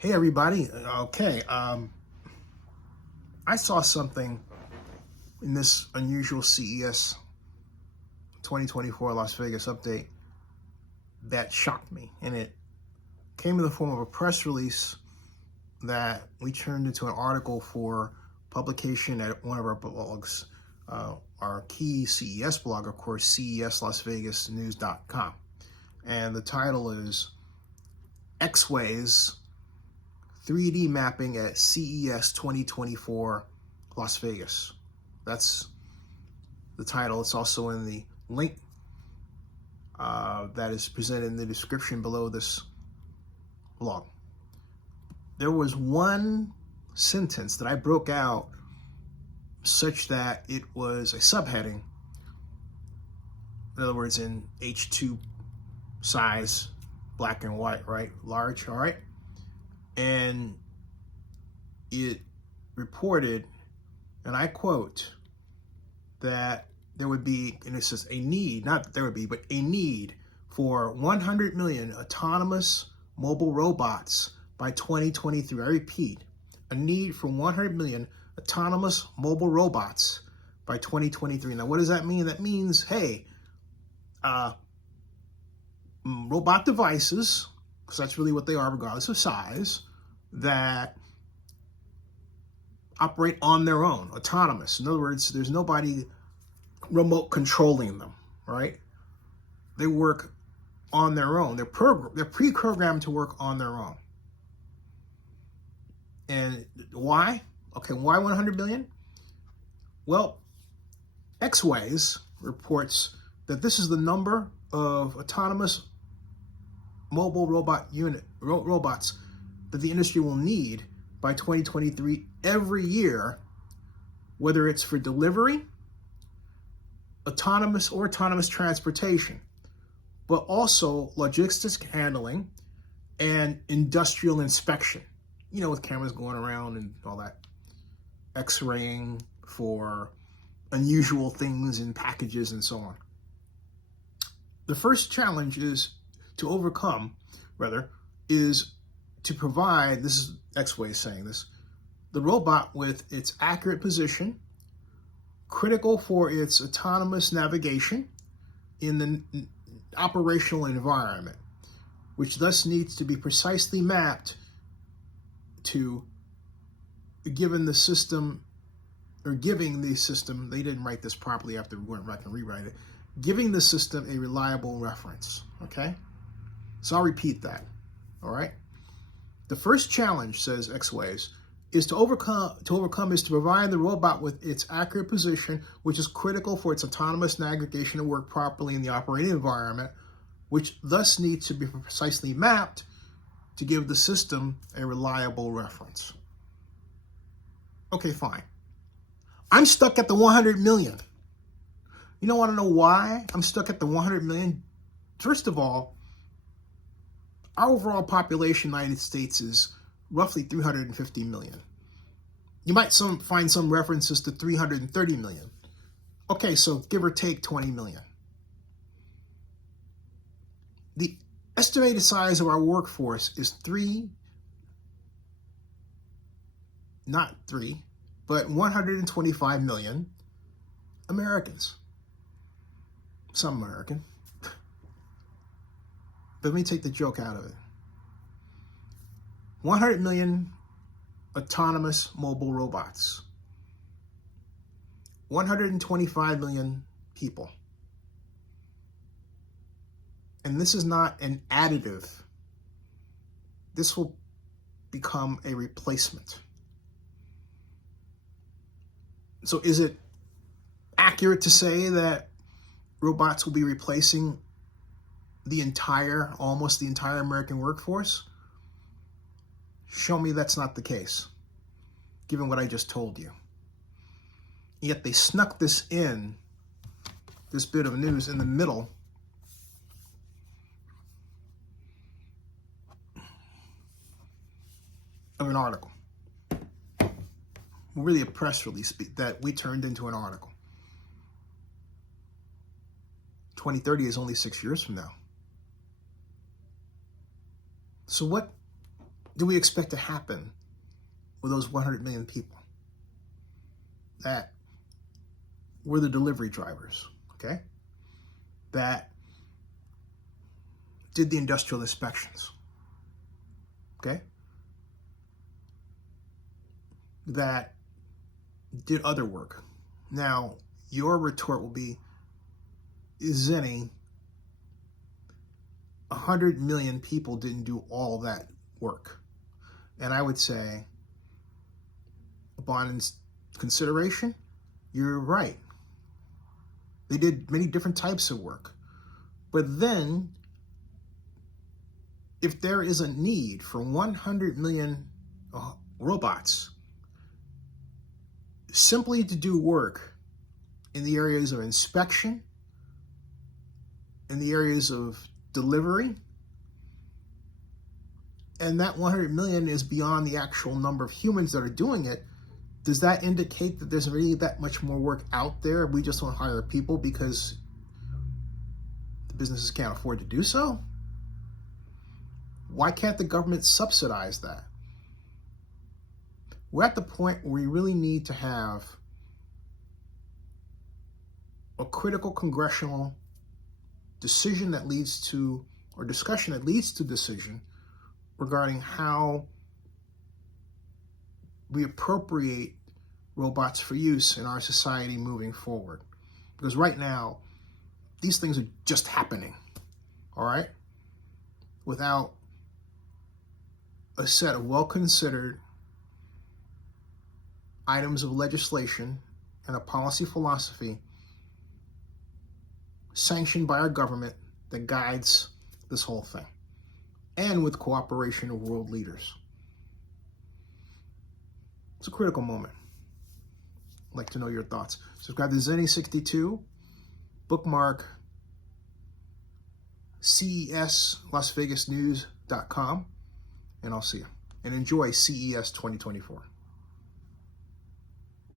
Hey everybody. Okay, I saw something in this unusual CES 2024 Las Vegas update that shocked me, and it came in the form of a press release that we turned into an article for publication at one of our blogs, our key CES blog, of course, CESLasVegasNews.com. And the title is Exwayz 3D mapping at CES 2024 Las Vegas. That's the title. It's also in the link that is presented in the description below this blog. There was one sentence that I broke out such that it was a subheading. In other words, in H2 size, black and white, right? Large, all right? And it reported, and I quote, that there would be, and it says a need, not that there would be, but a need for 100 million autonomous mobile robots by 2023. I repeat, a need for 100 million autonomous mobile robots by 2023. Now, what does that mean? That means, hey, robot devices, because that's really what they are regardless of size, that operate on their own, autonomous. In other words, there's nobody remote controlling them, right? They work on their own. They're pre-programmed to work on their own. And why? Okay, why 100 billion? Well, Exwayz reports that this is the number of autonomous mobile robots that the industry will need by 2023 every year, whether it's for delivery, autonomous transportation, but also logistics handling and industrial inspection, with cameras going around and all that, X-raying for unusual things in packages and so on. The first challenge is to provide, this is Exwayz saying this, the robot with its accurate position, critical for its autonomous navigation in the operational environment, which thus needs to be precisely mapped to giving the system, they didn't write this properly after we went back and rewrite it, giving the system a reliable reference, okay? So I'll repeat that, all right? The first challenge, says Exwayz, is to provide the robot with its accurate position, which is critical for its autonomous navigation to work properly in the operating environment, which thus needs to be precisely mapped to give the system a reliable reference. Okay, fine. I'm stuck at the 100 million. You want to know why I'm stuck at the 100 million? First of all, our overall population in the United States is roughly 350 million. You might find some references to 330 million. Okay, so give or take 20 million. The estimated size of our workforce is 125 million Americans. Some American. But let me take the joke out of it. 100 million autonomous mobile robots. 125 million people. And this is not an additive. This will become a replacement. So is it accurate to say that robots will be replacing almost the entire American workforce? Show me that's not the case, given what I just told you. Yet they snuck this bit of news in the middle of an article. Really a press release that we turned into an article. 2030 is only 6 years from now. So what do we expect to happen with those 100 million people that were the delivery drivers, okay, that did the industrial inspections, okay, that did other work? Now, your retort will be, Zenny, 100 million people didn't do all that work. And I would say, upon consideration, you're right. They did many different types of work. But then, if there is a need for 100 million robots simply to do work in the areas of inspection, in the areas of delivery, and that 100 million is beyond the actual number of humans that are doing it, does that indicate that there's really that much more work out there? We just don't hire people because the businesses can't afford to do so? Why can't the government subsidize that? We're at the point where we really need to have a critical congressional decision that leads to, or discussion that leads to decision regarding how we appropriate robots for use in our society moving forward. Because right now, these things are just happening, all right? Without a set of well-considered items of legislation and a policy philosophy sanctioned by our government that guides this whole thing, and with cooperation of world leaders. It's a critical moment. I'd like to know your thoughts. Subscribe to Zenny62, bookmark CES Las Vegas News.com, and I'll see you. And enjoy CES 2024.